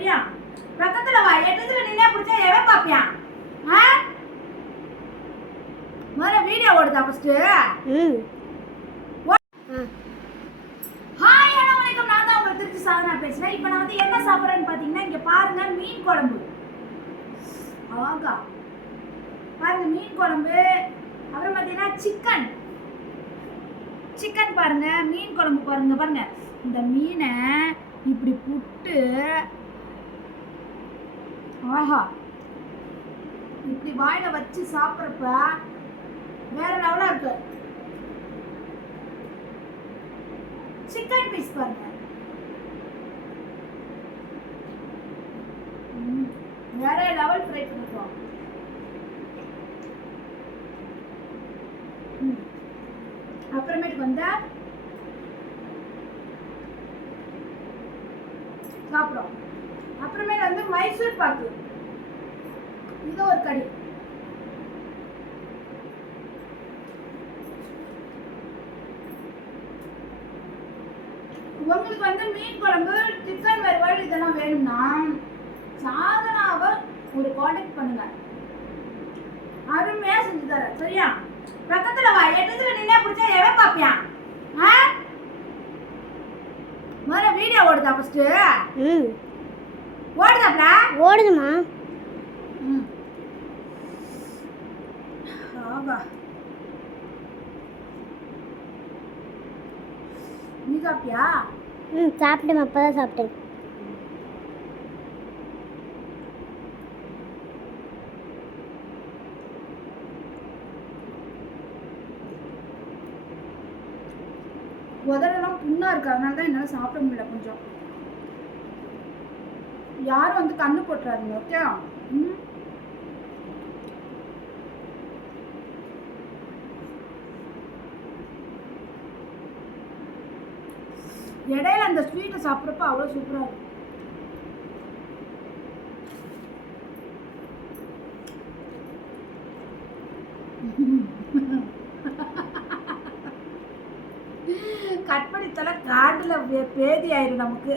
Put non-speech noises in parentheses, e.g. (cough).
சரியா பக்கத்துல வா எட்டத்துல நின்னே பிடிச்சா எவன் பாப்பியா ஆ முதல்ல வீடியோ ஓடுதா ஃபர்ஸ்ட் ம் ஹாய் ஹலோ வணக்கம் நான் தான் உங்களை திருச்சி சாதனா பேசுறேன் இப்போ நான் வந்து என்ன சாப்பிட்றேன்னு பார்த்தீங்கன்னா இங்கே பாருங்க மீன் குழம்பு ஆகா பாருங்க மீன் குழம்பு அப்புறம் பார்த்தீங்கன்னா சிக்கன் சிக்கன் பாருங்க மீன் குழம்பு பாருங்க பாருங்க இந்த மீனை இப்படி புட்டு ஆஹா. இப்படி வாயில வச்சு சாப்பிட்றப்ப வேற லெவலா இருக்கு. சிக்கன் பீஸ் பாருங்க. வேற லெவல் ஃப்ரை பண்ணிருக்கோம் அப்புறமேட்டுக்கு வந்தா சாப்பிடும் அப்புறமேல வந்து மைசூர் பாக்கு. இது ஒரு கடி. உங்களுக்கு வந்து மீன் குழம்பு சிக்கன் வறுவல் இதெல்லாம் வேணும்னா சாதனாவை ஒரு காண்டாக்ட் பண்ணுங்க. அருமையா செஞ்சு தரேன். சரியா? பக்கத்துல வா. எட்டத்துல நின்னே பிடிச்சா எவன் பாப்பியா ஆ? முதல்ல வீடியோ ஓடுதா ஃபர்ஸ்ட் ஓடுதாப்ல? ஓடுதுமா ம். ஆபா. நீ சாப்பிட்டியா? ம் சாப்பிட்டேன் அப்போ தான் சாப்பிட்டேன். உதடெல்லாம் புண்ணா இருக்கு? அதனால தான் என்னால் சாப்பிட முடியல கொஞ்சம். யாரும் வந்து கண்ணு போட்டுறாதீங்க ஓகே ம். இடையில அந்த ஸ்வீட்டை சாப்பிட்றப்ப அவ்வளோ சூப்பராக இருக்கும். (laughs) கட் பண்ணி தலை காட்டில் பேதி ஆயிரும் நமக்கு.